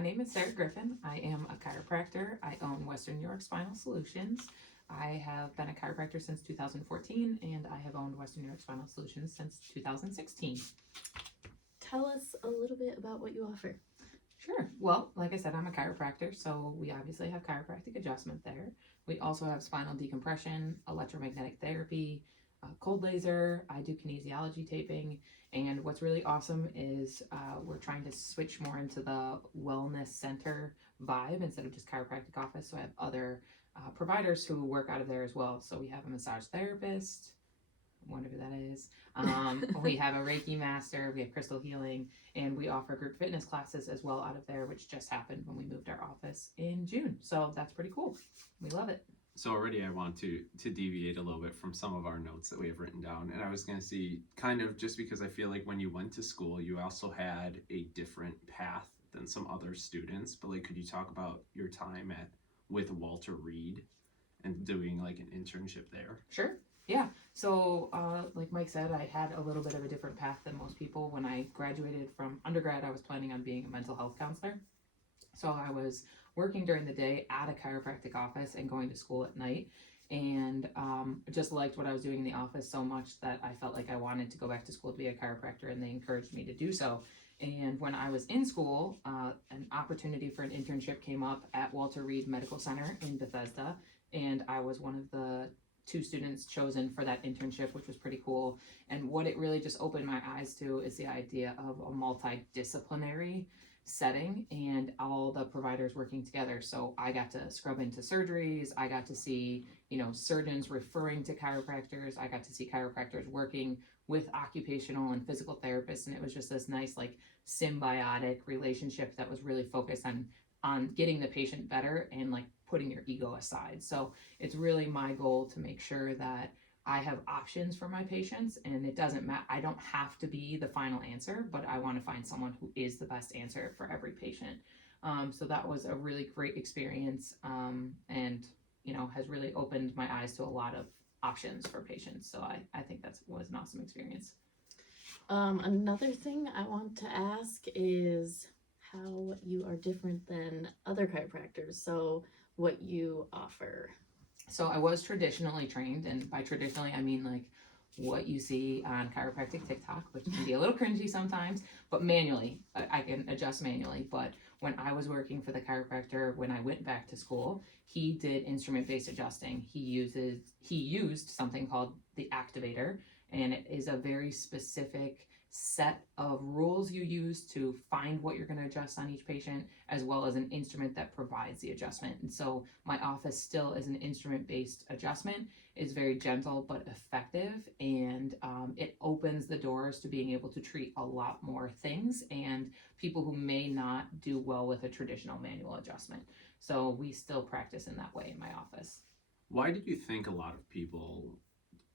My name is Sarah Griffin. I am a chiropractor. I own Western New York Spinal Solutions. I have been a chiropractor since 2014, and I have owned Western New York Spinal Solutions since 2016. Tell us a little bit about what you offer. Sure. Well, like I said, I'm a chiropractor, so we obviously have chiropractic adjustment there. We also have spinal decompression, electromagnetic therapy, cold laser. I do kinesiology taping. And what's really awesome is we're trying to switch more into the wellness center vibe instead of just chiropractic office. So I have other providers who work out of there as well. So we have a massage therapist, wonder who that is. We have a Reiki master, we have crystal healing, and we offer group fitness classes as well out of there, which just happened when we moved our office in June. So that's pretty cool. We love it. So already I want to deviate a little bit from some of our notes that we have written down. And I was going to see kind of just because I feel like when you went to school, you also had a different path than some other students. But like, could you talk about your time with Walter Reed and doing like an internship there? Sure. Yeah. So, like Mike said, I had a little bit of a different path than most people. When I graduated from undergrad, I was planning on being a mental health counselor. So I was working during the day at a chiropractic office and going to school at night. And just liked what I was doing in the office so much that I felt like I wanted to go back to school to be a chiropractor, and they encouraged me to do so. And when I was in school, an opportunity for an internship came up at Walter Reed Medical Center in Bethesda. And I was one of the 2 students chosen for that internship, which was pretty cool. And what it really just opened my eyes to is the idea of a multidisciplinary setting and all the providers working together. So I got to scrub into surgeries. I got to see, surgeons referring to chiropractors. I got to see chiropractors working with occupational and physical therapists. And it was just this nice, like, symbiotic relationship that was really focused on getting the patient better and like putting your ego aside. So it's really my goal to make sure that I have options for my patients, and it doesn't matter. I don't have to be the final answer, but I want to find someone who is the best answer for every patient. So that was a really great experience, and has really opened my eyes to a lot of options for patients. So I think that was an awesome experience. Another thing I want to ask is how you are different than other chiropractors. So what you offer. So I was traditionally trained, and by traditionally I mean like what you see on chiropractic TikTok, which can be a little cringy sometimes, but manually. I can adjust manually. But when I was working for the chiropractor, when I went back to school, he did instrument-based adjusting. He used something called the activator, and it is a very specific set of rules you use to find what you're going to adjust on each patient, as well as an instrument that provides the adjustment. And so my office still is an instrument-based adjustment. It's very gentle but effective, and it opens the doors to being able to treat a lot more things and people who may not do well with a traditional manual adjustment. So we still practice in that way in my office. Why did you think a lot of people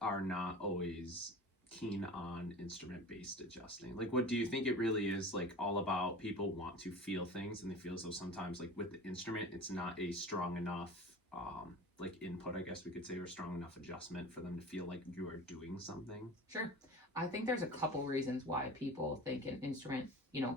are not always keen on instrument-based adjusting? Like, what do you think it really is, like, all about? People want to feel things, and they feel as though sometimes, like, with the instrument, it's not a strong enough like input, I guess we could say, or strong enough adjustment for them to feel like you are doing something. Sure. I think there's a couple reasons why people think an instrument,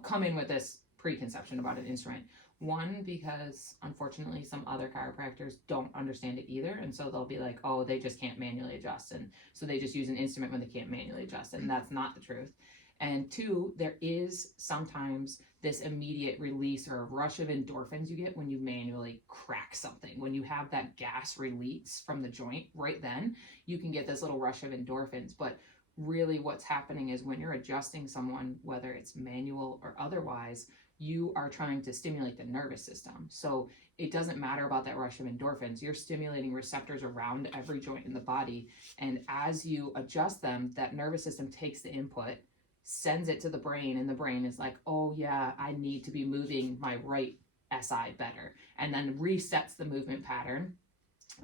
come in with this preconception about an instrument. One, because unfortunately some other chiropractors don't understand it either, and so they'll be like, oh, they just can't manually adjust, and so they just use an instrument when they can't manually adjust, and that's not the truth. And 2, there is sometimes this immediate release or a rush of endorphins you get when you manually crack something. When you have that gas release from the joint right then, you can get this little rush of endorphins. But really what's happening is when you're adjusting someone, whether it's manual or otherwise, you are trying to stimulate the nervous system. So it doesn't matter about that rush of endorphins. You're stimulating receptors around every joint in the body. And as you adjust them, that nervous system takes the input, sends it to the brain, and the brain is like, oh yeah, I need to be moving my right SI better, and then resets the movement pattern,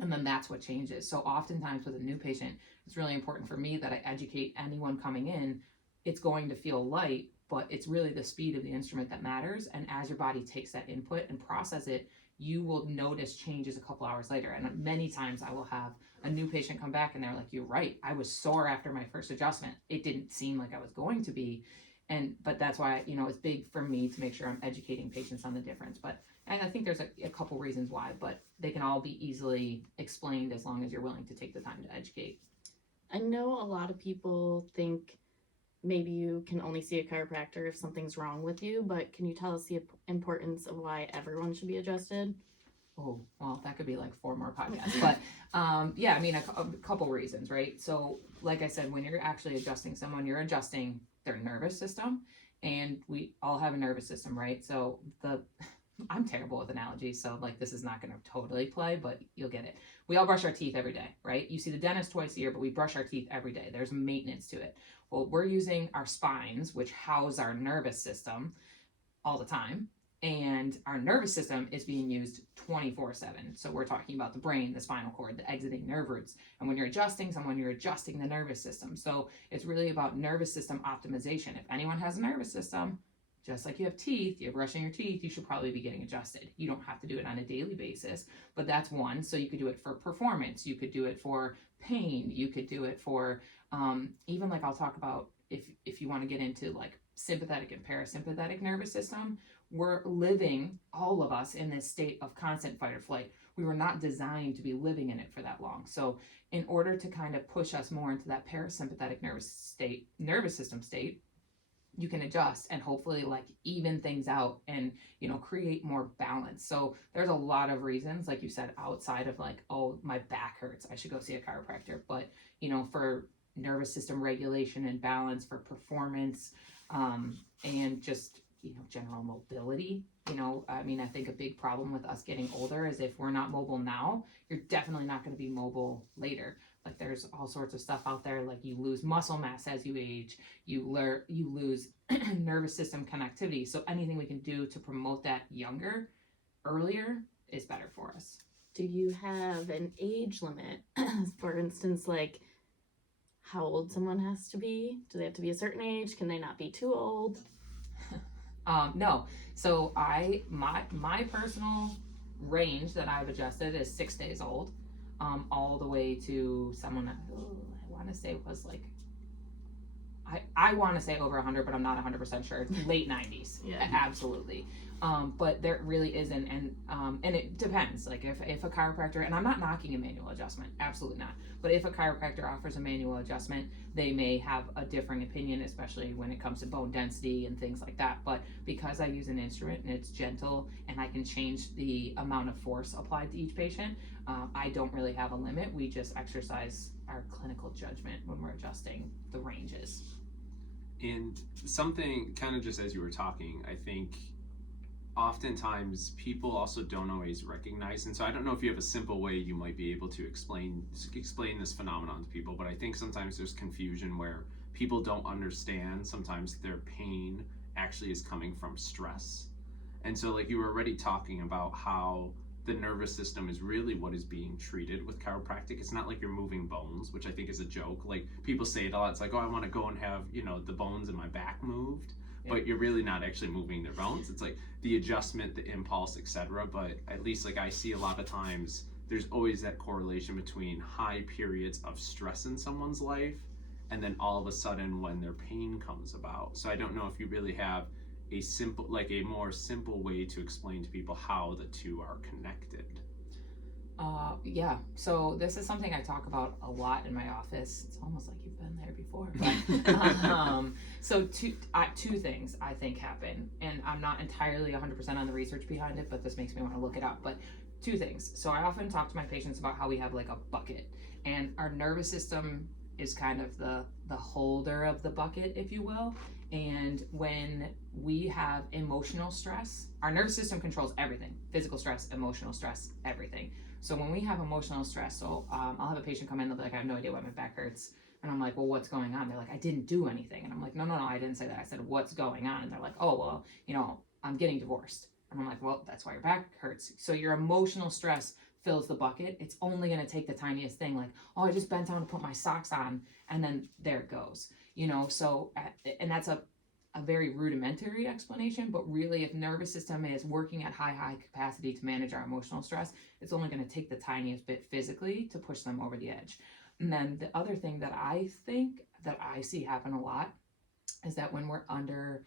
and then that's what changes. So oftentimes with a new patient, it's really important for me that I educate anyone coming in. It's going to feel light, but it's really the speed of the instrument that matters, and as your body takes that input and process it, you will notice changes a couple hours later. And many times I will have a new patient come back and they're like, you're right, I was sore after my first adjustment. It didn't seem like I was going to be. But that's why, it's big for me to make sure I'm educating patients on the difference. And I think there's a couple reasons why, but they can all be easily explained as long as you're willing to take the time to educate. I know a lot of people think maybe you can only see a chiropractor if something's wrong with you, but can you tell us the importance of why everyone should be adjusted? Oh, well, that could be like 4 more podcasts. But yeah, I mean, a couple reasons, right? So, like I said, when you're actually adjusting someone, you're adjusting their nervous system. And we all have a nervous system, right? So, I'm terrible with analogies. So, like, this is not going to totally play, but you'll get it. We all brush our teeth every day, right? You see the dentist twice a year, but we brush our teeth every day. There's maintenance to it. Well, we're using our spines, which house our nervous system, all the time. And our nervous system is being used 24/7. So we're talking about the brain, the spinal cord, the exiting nerve roots. And when you're adjusting someone, you're adjusting the nervous system. So it's really about nervous system optimization. If anyone has a nervous system, just like you have teeth, you're brushing your teeth, you should probably be getting adjusted. You don't have to do it on a daily basis, but that's one. So you could do it for performance. You could do it for pain. You could do it for even like I'll talk about if you want to get into like sympathetic and parasympathetic nervous system. We're living, all of us, in this state of constant fight or flight. We were not designed to be living in it for that long. So in order to kind of push us more into that parasympathetic nervous system state, you can adjust and hopefully like even things out and create more balance. So there's a lot of reasons, like you said, outside of like, oh, my back hurts, I should go see a chiropractor. But for nervous system regulation and balance, for performance, and just general mobility. I think a big problem with us getting older is if we're not mobile now, you're definitely not going to be mobile later. Like there's all sorts of stuff out there, like you lose muscle mass as you age, you lose nervous system connectivity. So anything we can do to promote that earlier is better for us. Do you have an age limit? For instance, like how old someone has to be? Do they have to be a certain age? Can they not be too old? No. So my personal range that I've adjusted is 6 days old, all the way to someone I want to say was like, I want to say over 100, but I'm not 100% sure. Late 90s. Yeah. Absolutely. But there really isn't, and it depends. Like if a chiropractor, and I'm not knocking a manual adjustment, absolutely not. But if a chiropractor offers a manual adjustment, they may have a differing opinion, especially when it comes to bone density and things like that. But because I use an instrument and it's gentle and I can change the amount of force applied to each patient, I don't really have a limit. We just exercise our clinical judgment when we're adjusting the ranges. And something kind of just as you were talking, I think oftentimes people also don't always recognize, and so I don't know if you have a simple way you might be able to explain this phenomenon to people, but I think sometimes there's confusion where people don't understand sometimes their pain actually is coming from stress. And so like you were already talking about how the nervous system is really what is being treated with chiropractic. It's not like you're moving bones, which I think is a joke. Like people say it a lot. It's like, oh, I want to go and have, the bones in my back moved. Yeah. But you're really not actually moving their bones. It's like the adjustment, the impulse, etc. But at least like I see a lot of times, there's always that correlation between high periods of stress in someone's life and then all of a sudden when their pain comes about. So I don't know if you really have a more simple way to explain to people how the two are connected. Yeah. So this is something I talk about a lot in my office. It's almost like you've been there before. But, so two things I think happen, and I'm not entirely 100% on the research behind it, but this makes me want to look it up. But 2 things. So I often talk to my patients about how we have like a bucket, and our nervous system is kind of the holder of the bucket, if you will. And when we have emotional stress, our nervous system controls everything: physical stress, emotional stress, everything. So when we have emotional stress, I'll have a patient come in, they'll be like, I have no idea why my back hurts. And I'm like, well, what's going on? They're like, I didn't do anything. And I'm like, no, I didn't say that. I said, what's going on? And they're like, oh, well, I'm getting divorced. And I'm like, well, that's why your back hurts. So your emotional stress fills the bucket. It's only going to take the tiniest thing, like, oh, I just bent down to put my socks on, and then there it goes. So, and that's a very rudimentary explanation, but really if nervous system is working at high capacity to manage our emotional stress, it's only going to take the tiniest bit physically to push them over the edge. And then the other thing that I think that I see happen a lot is that when we're under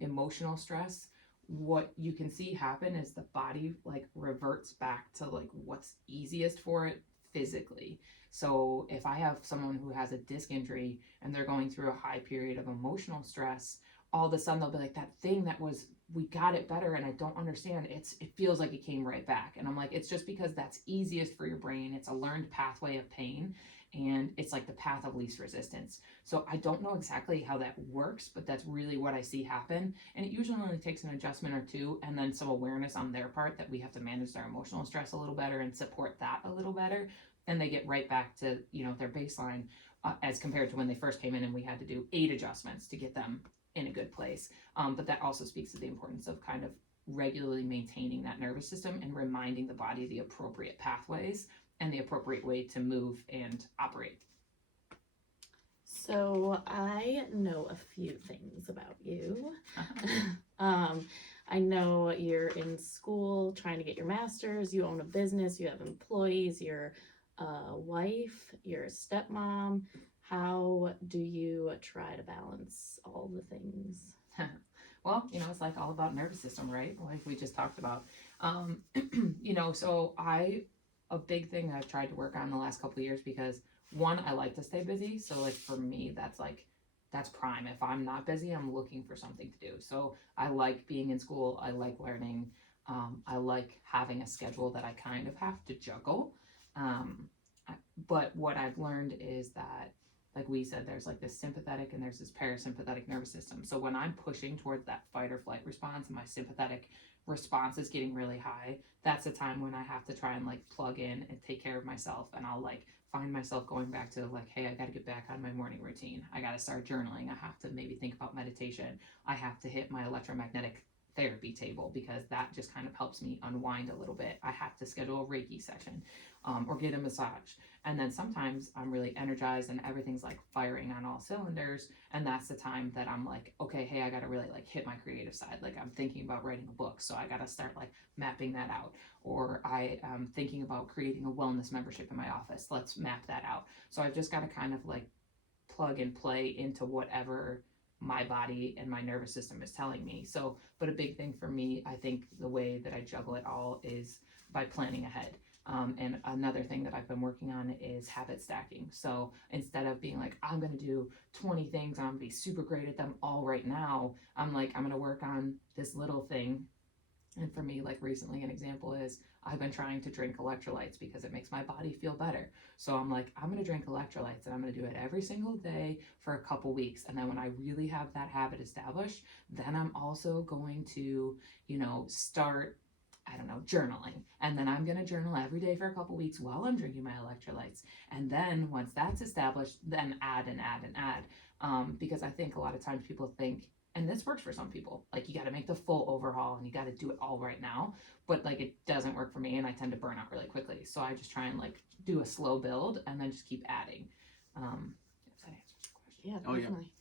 emotional stress, what you can see happen is the body like reverts back to like what's easiest for it physically. So if I have someone who has a disc injury and they're going through a high period of emotional stress, all of a sudden they'll be like, that thing that was, we got it better and I don't understand, it feels like it came right back. And I'm like, it's just because that's easiest for your brain. It's a learned pathway of pain, and it's like the path of least resistance. So I don't know exactly how that works, but that's really what I see happen. And it usually only takes an adjustment or two, and then some awareness on their part that we have to manage their emotional stress a little better and support that a little better. And they get right back to, you know, their baseline, as compared to when they first came in and we had to do 8 adjustments to get them in a good place. But that also speaks to the importance of kind of regularly maintaining that nervous system and reminding the body the appropriate pathways and the appropriate way to move and operate. So I know a few things about you. I know you're in school trying to get your master's, you own a business, you have employees, you're a wife, you're a stepmom. How do you try to balance all the things? Well, you know, it's like all about nervous system, right? Like we just talked about. You know, so a big thing that I've tried to work on the last couple of years, because one, I like to stay busy. So like for me, that's prime. If I'm not busy, I'm looking for something to do. So I like being in school. I like learning. I like having a schedule that I kind of have to juggle. But what I've learned is that, like we said, there's like this sympathetic and there's this parasympathetic nervous system. So when I'm pushing towards that fight or flight response and my sympathetic response is getting really high, that's a time when I have to try and like plug in and take care of myself. And I'll like find myself going back to like, hey, I got to get back on my morning routine. I got to start journaling. I have to maybe think about meditation. I have to hit my electromagnetic therapy table, because that just kind of helps me unwind a little bit. I have to schedule a Reiki session, or get a massage. And then sometimes I'm really energized and everything's like firing on all cylinders. And that's the time that I'm like, okay, hey, I got to really like hit my creative side. Like I'm thinking about writing a book, so I got to start like mapping that out. Or I am thinking about creating a wellness membership in my office. Let's map that out. So I've just got to kind of like plug and play into whatever my body and my nervous system is telling me. So, but a big thing for me, I think the way that I juggle it all is by planning ahead. And another thing that I've been working on is habit stacking. So instead of being like, I'm going to do 20 things, I'm going to be super great at them all right now, I'm like, I'm going to work on this little thing. And for me, like recently, an example is I've been trying to drink electrolytes because it makes my body feel better. So I'm like, I'm going to drink electrolytes and I'm going to do it every single day for a couple weeks. And then when I really have that habit established, then I'm also going to, you know, start, I don't know, journaling. And then I'm going to journal every day for a couple weeks while I'm drinking my electrolytes. And then once that's established, then add and add and add. Because I think a lot of times people think, and this works for some people, like you got to make the full overhaul and you got to do it all right now, but like it doesn't work for me and I tend to burn out really quickly. So I just try and like do a slow build and then just keep adding. If that answers your question. Yeah, definitely.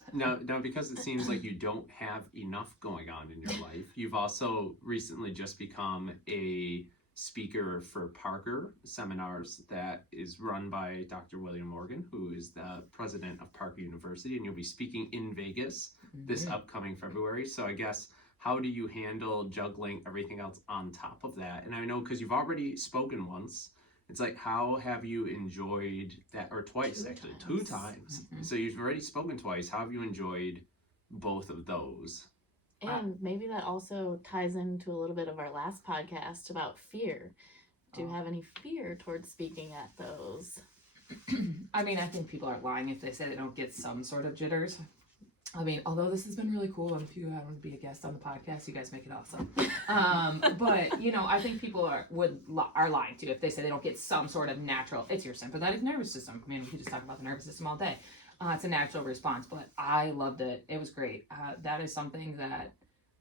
Now, because it seems like you don't have enough going on in your life, you've also recently just become a speaker for Parker seminars that is run by Dr. William Morgan, who is the president of Parker University, and you'll be speaking in Vegas this upcoming February. So I guess, how do you handle juggling everything else on top of that? And I know because you've already spoken once, it's like, how have you enjoyed that? Or twice, actually, 2 times. So you've already spoken twice. How have you enjoyed both of those? And maybe that also ties into a little bit of our last podcast about fear. Do you have any fear towards speaking at those? I mean, I think people aren't lying if they say they don't get some sort of jitters. I mean, although this has been really cool, and if you happen to be a guest on the podcast, you guys make it awesome. But you know, I think people are lying too if they say they don't get some sort of natural. It's your sympathetic nervous system. I mean, we could just talk about the nervous system all day. It's a natural response, but I loved it. It was great. That is something that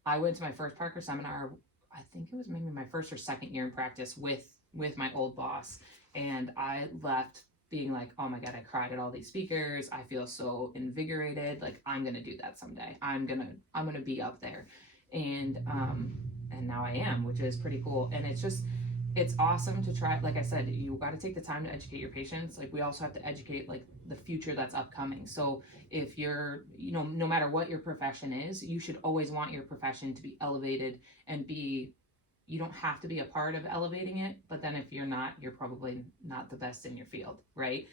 I went to my first Parker seminar. I think it was maybe my first or second year in practice with my old boss, and I left being like, oh my God, I cried at all these speakers. I feel so invigorated. Like I'm going to do that someday. I'm going to be up there. And now I am, which is pretty cool. And it's awesome to try. Like I said, you got to take the time to educate your patients. Like we also have to educate like the future that's upcoming. So if you're, no matter what your profession is, you should always want your profession to be elevated and be, you don't have to be a part of elevating it, but then if you're not, you're probably not the best in your field, right?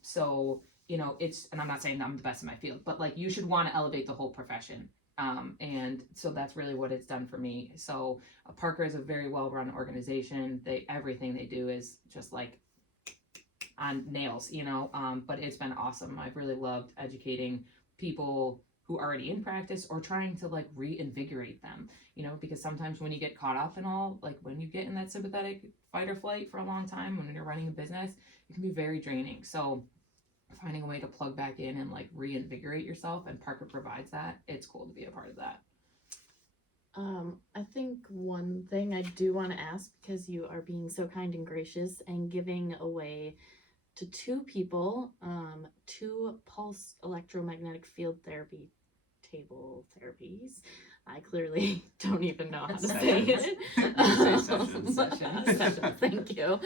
So it's, and I'm not saying I'm the best in my field, but like you should want to elevate the whole profession. And so that's really what it's done for me. So Parker is a very well-run organization. Everything they do is just like on nails, but it's been awesome. I've really loved educating people who are already in practice or trying to like reinvigorate them, because sometimes when you get caught up in all, like when you get in that sympathetic fight or flight for a long time, when you're running a business, it can be very draining. So finding a way to plug back in and like reinvigorate yourself, and Parker provides that. It's cool to be a part of that. I think one thing I do want to ask, because you are being so kind and gracious and giving away to 2 people 2 pulse electromagnetic field therapy table therapies. I clearly don't even know how to say it. Sessions, thank you.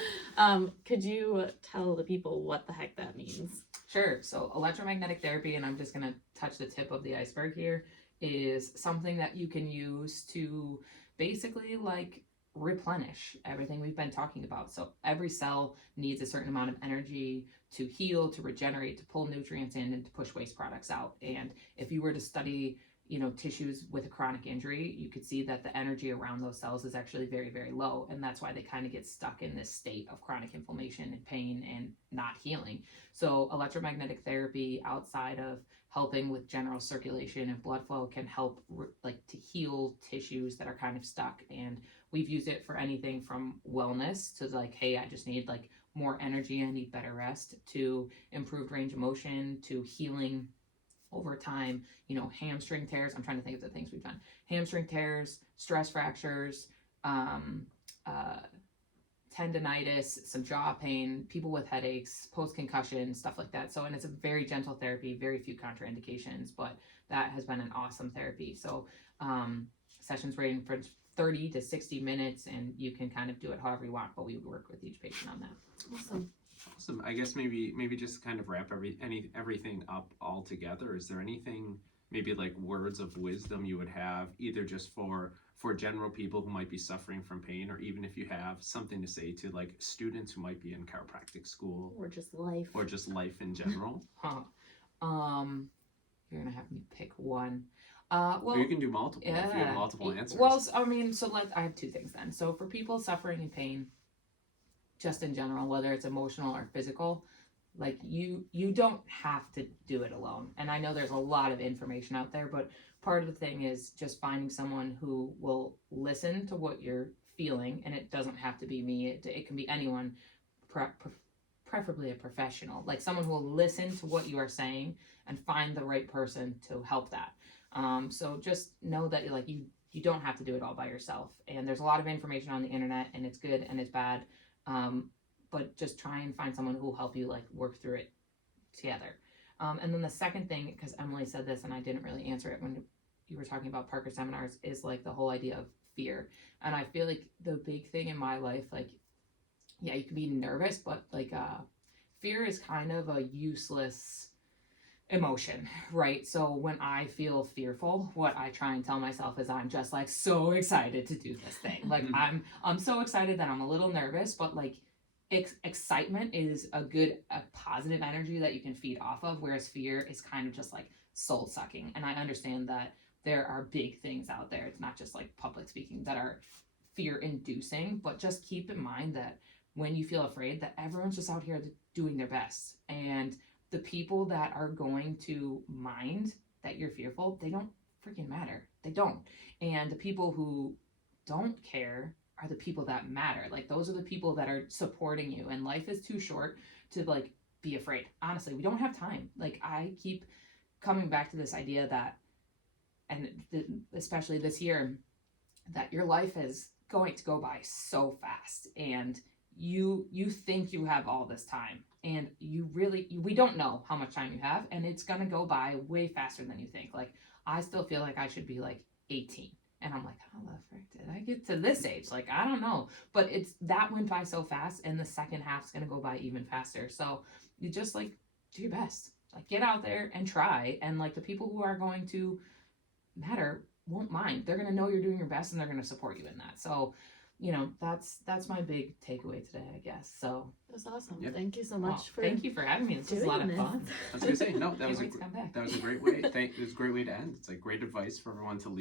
Could you tell the people what the heck that means? Sure. So electromagnetic therapy, and I'm just going to touch the tip of the iceberg here, is something that you can use to basically like replenish everything we've been talking about. So every cell needs a certain amount of energy to heal, to regenerate, to pull nutrients in, and to push waste products out. And if you were to study tissues with a chronic injury, you could see that the energy around those cells is actually very, very low. And that's why they kind of get stuck in this state of chronic inflammation and pain and not healing. So electromagnetic therapy, outside of helping with general circulation and blood flow, can help like to heal tissues that are kind of stuck. And we've used it for anything from wellness to like, hey, I just need like more energy, I need better rest, to improved range of motion, to healing over time, hamstring tears. I'm trying to think of the things we've done. Hamstring tears, stress fractures, tendonitis, some jaw pain, people with headaches, post-concussion, stuff like that. So, and it's a very gentle therapy, very few contraindications, but that has been an awesome therapy. So sessions range from 30 to 60 minutes, and you can kind of do it however you want, but we would work with each patient on that. Awesome. Awesome. I guess maybe just kind of wrap everything up all together. Is there anything, maybe like words of wisdom you would have, either just for general people who might be suffering from pain, or even if you have something to say to like students who might be in chiropractic school, or just life in general? You're gonna have me pick one. Well, or you can do multiple if you have multiple answers. Well, I have 2 things then. So for people suffering in pain, just in general, whether it's emotional or physical, like you don't have to do it alone. And I know there's a lot of information out there, but part of the thing is just finding someone who will listen to what you're feeling, and it doesn't have to be me. It can be anyone, preferably a professional, like someone who will listen to what you are saying and find the right person to help that. So just know that you don't have to do it all by yourself. And there's a lot of information on the internet, and it's good and it's bad. But just try and find someone who will help you like work through it together. And then the second thing, because Emily said this and I didn't really answer it when you were talking about Parker seminars, is like the whole idea of fear. And I feel like the big thing in my life, like, yeah, you can be nervous, but like fear is kind of a useless emotion, right? So when I feel fearful, what I try and tell myself is I'm just like so excited to do this thing. Like I'm so excited that I'm a little nervous, but like excitement is a positive energy that you can feed off of, whereas fear is kind of just like soul sucking. And I understand that there are big things out there. It's not just like public speaking that are fear inducing, but just keep in mind that when you feel afraid, that everyone's just out here doing their best. And the people that are going to mind that you're fearful, they don't freaking matter. They don't. And the people who don't care are the people that matter. Like those are the people that are supporting you. And life is too short to like be afraid. Honestly, we don't have time. Like I keep coming back to this idea that, and especially this year, that your life is going to go by so fast, and you think you have all this time, and we don't know how much time you have, and it's gonna go by way faster than you think. Like I still feel like I should be like 18, And I'm like, how the frick did I get to this age? Like, I don't know. But that went by so fast, and the second half's gonna go by even faster. So you just like do your best. Like, get out there and try. And like, the people who are going to matter won't mind. They're gonna know you're doing your best, and they're gonna support you in that. So, that's my big takeaway today, I guess. So That was awesome. Yep. Thank you so well, much for thank you for having me. This was a lot of doing fun. this. I was gonna say no. That Can't was wait to come back. that was a great way. It was a great way to end. It's like great advice for everyone to leave